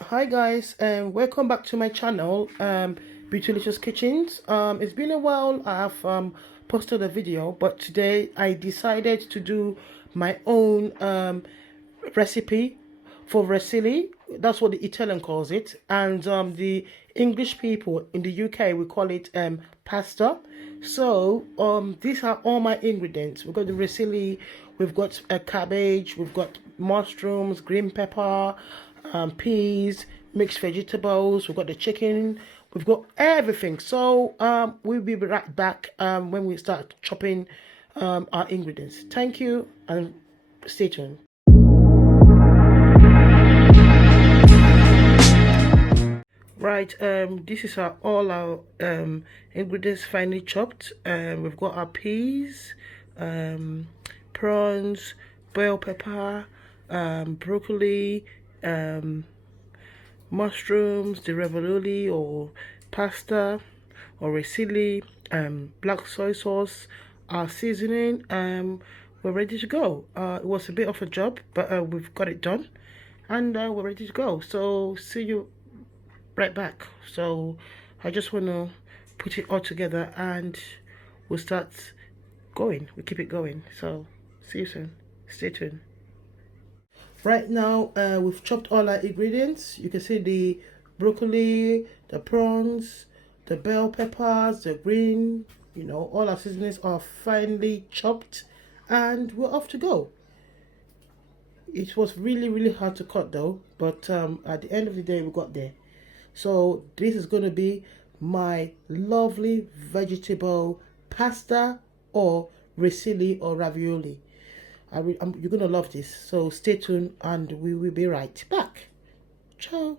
Hi guys, and welcome back to my channel, Beautylicious Kitchens. It's been a while. I have posted a video, but today I decided to do my own recipe for vermicelli. That's what the Italian calls it, and the English people in the UK we call it pasta. So these are all my ingredients. We've got the vermicelli, we've got a cabbage, we've got mushrooms, green pepper, peas, mixed vegetables. We've got the chicken. We've got everything. So we'll be right back when we start chopping our ingredients. Thank you and stay tuned. Right, this is all our ingredients finely chopped. We've got our peas, um, prawns, bell pepper, broccoli, mushrooms, the ravioli or pasta or risili, black soy sauce, our seasoning. We're ready to go. It was a bit of a job, but we've got it done, and we're ready to go. So see you right back. So I just want to put it all together, and we'll start going. We keep it going. So see you soon. Stay tuned. Right now, we've chopped all our ingredients. You can see the broccoli, the prawns, the bell peppers, the green, all our seasonings are finely chopped, and we're off to go. It was really, really hard to cut though, but at the end of the day, we got there. So this is going to be my lovely vegetable pasta or risili or ravioli. You're going to love this. So stay tuned and we will be right back. Ciao.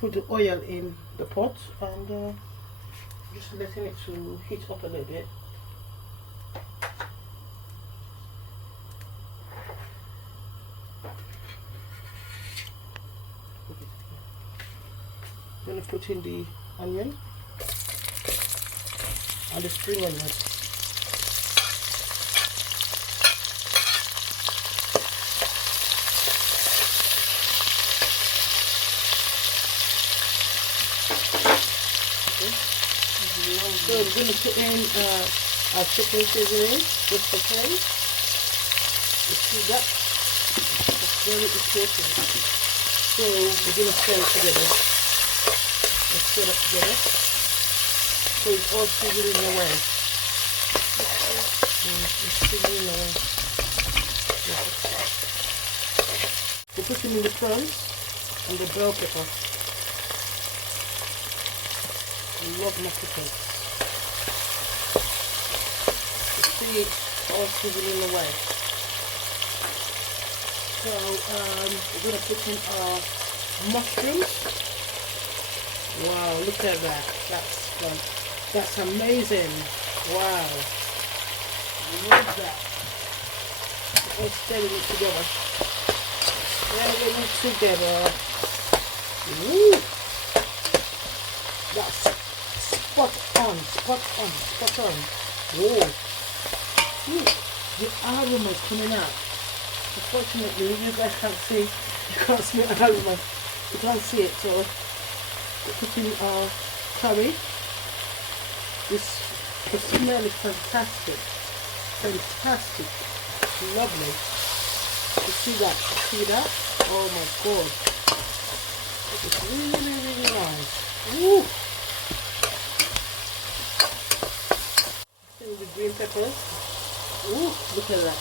Put the oil in the pot and just letting it to heat up a little bit. I'm going to put in the onion and the spring onion. So we're going to put in our chicken seasoning, just okay. You see that? That's very important. So we're going to stir it together. Let's stir it together. So it's all sizzling away. It's sizzling away. We're putting in the prawns and the bell pepper. I love my pickles. You see it all sizzling away. So we're going to put in our mushrooms. Wow, look at that. That's fun. That's amazing. Wow. I love that. We're stirring it together. Stirring it together. Woo! That's spot on, spot on, spot on. Whoa. Ooh, the aroma is coming out. Unfortunately, you guys can't see. You can't smell the aroma. You can't see it. So we're putting our curry. The smell is fantastic. Fantastic. Lovely. You see that? You see that? Oh my god. It's really, really nice. Woo! The green peppers. Ooh, look at that.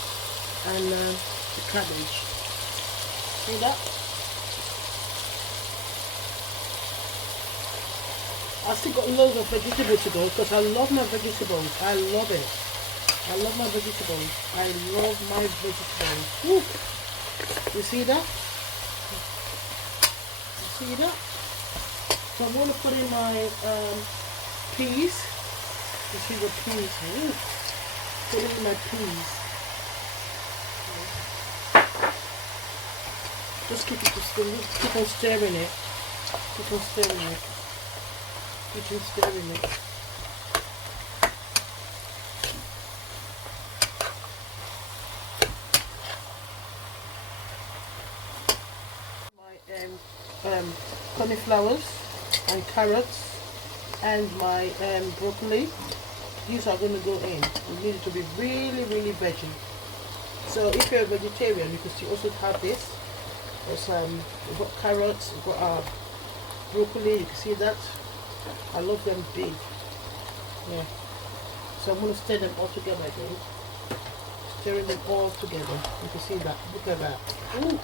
And the cabbage. See that? I still got loads of vegetables to go because I love my vegetables. I love it. I love my vegetables. I love my vegetables. Ooh. You see that? You see that? So I'm going to put in my peas. You see the peas. Ooh. Put in my peas. Just keep on stirring it. Keep on stirring it. Keep on stirring it. cauliflowers and carrots and my broccoli. These are going to go in. We need it to be really, really veggie. So if you're a vegetarian, you can still also have this. There's we've got carrots, we've got our broccoli. You can see that. I love them big. Yeah. So I'm going to stir them all together again. Stirring them all together. You can see that. Look at that. Ooh.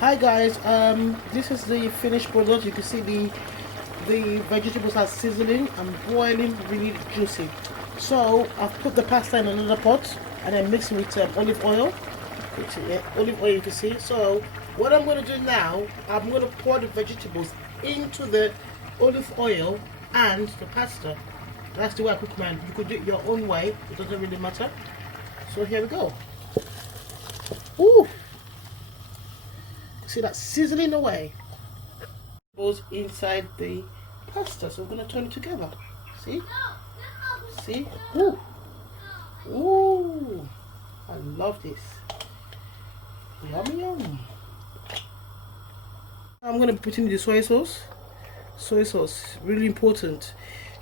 Hi guys, this is the finished product. You can see the vegetables are sizzling and boiling, really juicy. So I've put the pasta in another pot and then mix it with olive oil. Olive oil, you can see. So what I'm going to do now, I'm going to pour the vegetables into the olive oil and the pasta. That's the way I cook mine. You could do it your own way, it doesn't really matter. So here we go. Ooh! See that sizzling away. Goes inside the pasta. So we're going to turn it together. See? See? Ooh! Ooh! I love this. Yummy yum. I'm going to put in the soy sauce. Soy sauce, really important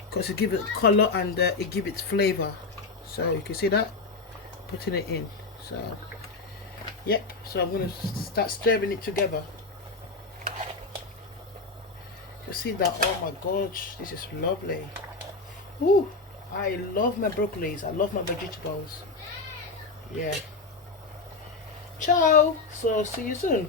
because it gives it color and it gives it flavor. So you can see that. Putting it in. So yep, so I'm going to start stirring it together. You see that? Oh my gosh, this is lovely. Ooh, I love my broccolis. I love my vegetables. Yeah. Ciao. So see you soon.